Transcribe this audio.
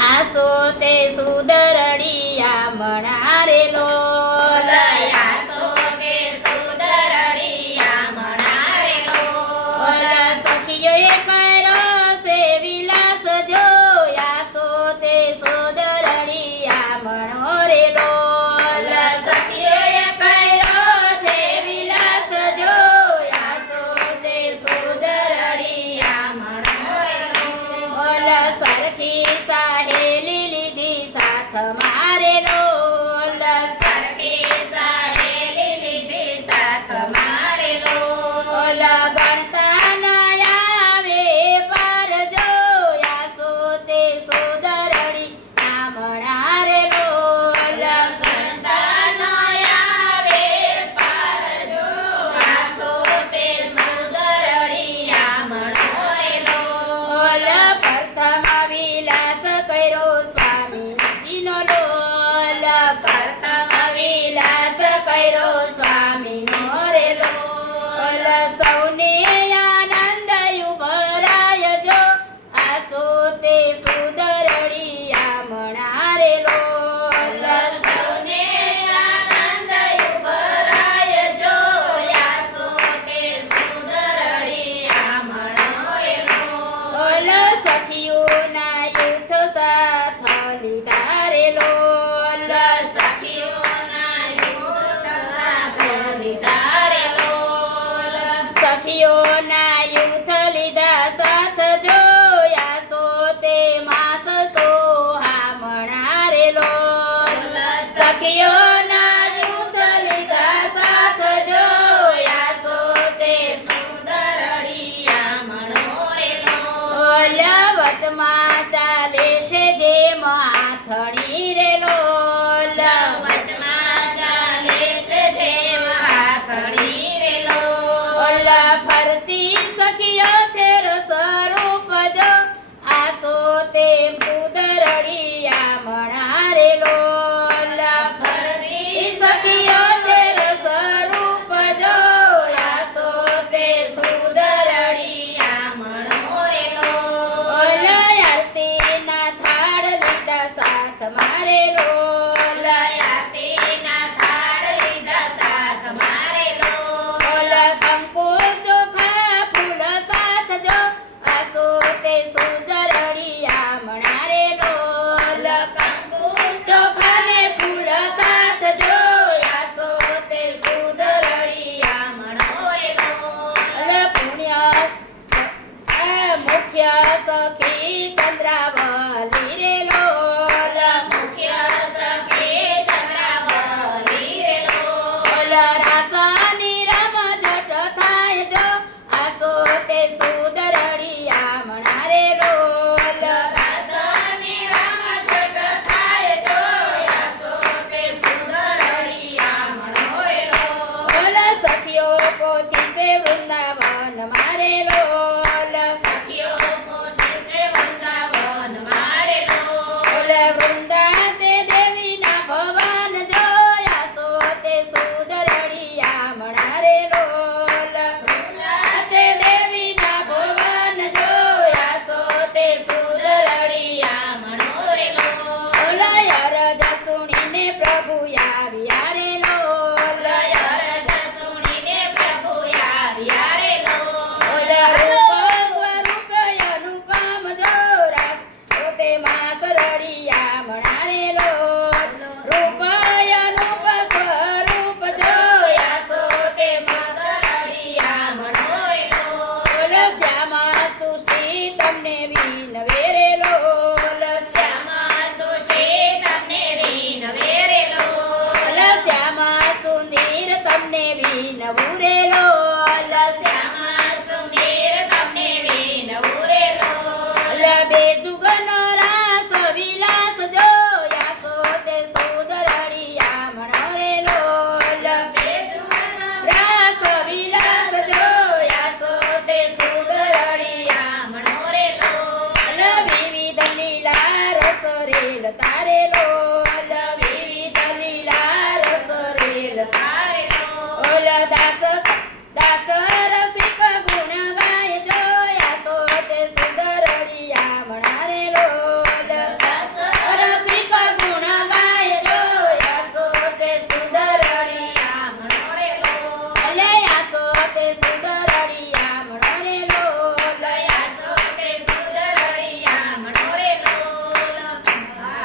આસો તે સુદરડિયા મણારે લોલ આસો તે સુદરડિયા મણારે લોલ સખીઓએ કર્યો છે વિલાસ જો આસો તે સુદરડિયા મણોરે લોલ સખીઓએ કર્યો છે વિલાસ જો આસો તે સુદરડિયા મણોરે લોલ સરખી સાહેલી લીધી સાથ મારે લોલ સરખી સાહેલી લીધી સાથ મારે લોલ ગણતા ના આવે પર જો આસો તે સુદરડી આમણારે લોલ ગણતા ન આવે પાર જો આસો તે સુદરડિયા મણોરે લોલ પ્રથમ વિલાસ કર્યો સ્વામીજીનો લોલ પ્રથમ વિલાસ કર્યો સ્વામીનો રે લોલ સૌને આનંદ ઉભરાય જો આસો તે સુદરડિયા મણારે લોલ સૌને આનંદ ઉભરાય જો આસો તે સુદરડિયા મણોરે લોલ સખીઓના યુથ સાથ લીધા રે લોલ સખીઓના યુથ સાથે લીધા રે લોલ સખીઓના યુથ લીધા સાથ જો આસો તે માસ સોહા મણારે લોલ સખીઓના યુથ લીધા સાથ જો આસો તે સુદરડિયા મણોરે લોલ વચમાં ચાલે છે જેમ હાથણી રે લોલ વચમાં ચાલે છે જેમ હાથણી રે લોલ ફરતી સખીઓ છે સ્વરૂપ જો આસો તે સુદરડિયા મણારે લોલ ફરતી સખીઓ છે સ્વરૂપ જો આસો તે સુદરડિયા મણોરે લોલ લોલ આરતીના થાળ લીધા સાથ મારે લોલ આરતીના થાળ લીધા સાથ મારે લોલ લોલ કંકુ ચોખા ફૂલ સાથ જો આસો તે સુદરડિયા મણારે લોલ કંકુ ચોખા ને ફૂલ સાથ જો આસો તે સુદરડિયા મણોરે લોલ પુણ્ય મુખ્ય સખી ચંદ્રાવલી રે લોલ મુખ્ય સખી ચંદ્રાવલી રે લોલ રાસની રમઝટ થાય જો આસો તે સુદરડિયા મણારે લોલ રાસની રમઝટ થાય જો આસો તે સુદરડિયા મણોરે લોલ સખીઓ પોછી છે વૃંદાવન મારે લોલ સખીઓ પોતે છે વૃંદાવન મારે લોલ વૃંદા તે દેવીના ભવન જો આસો તે સુદરડિયા મણારે લોલ તે દેવીના ભવન જો આસો તે સુદરડિયા મણોરે લોલ અરજ સુણીને પ્રભુ આવ્યા રે લોલ અરજ સુણીને પ્રભુ આવ્યા રે લોલ રૂપ સ્વરૂપ અનુપમ જો રાસ પોતે માસ રડિયા મણારે લોલ રૂપ અનુપ સ્વરૂપ જો આસો તે સુદરડિયા મણોરે લોલ શ્યામા સૃષ્ટિ તમને વિનવે રે લોલ શ્યામા સુષે તમને વિનવે રે લોલ શ્યામા સુંદર તમને વિનવું રે લોલ શ્યામા સુંદર તમને વિનવું રે લોલ બે જુગનો રાસ વિલાસ જો આસો તે સુદરડિયા મણોરે લોલ રાસ વિલાસ જો આસો તે સુદરડિયા મણોરે લોલ વિવિધ લીલા રસ રેલ તારે લોલ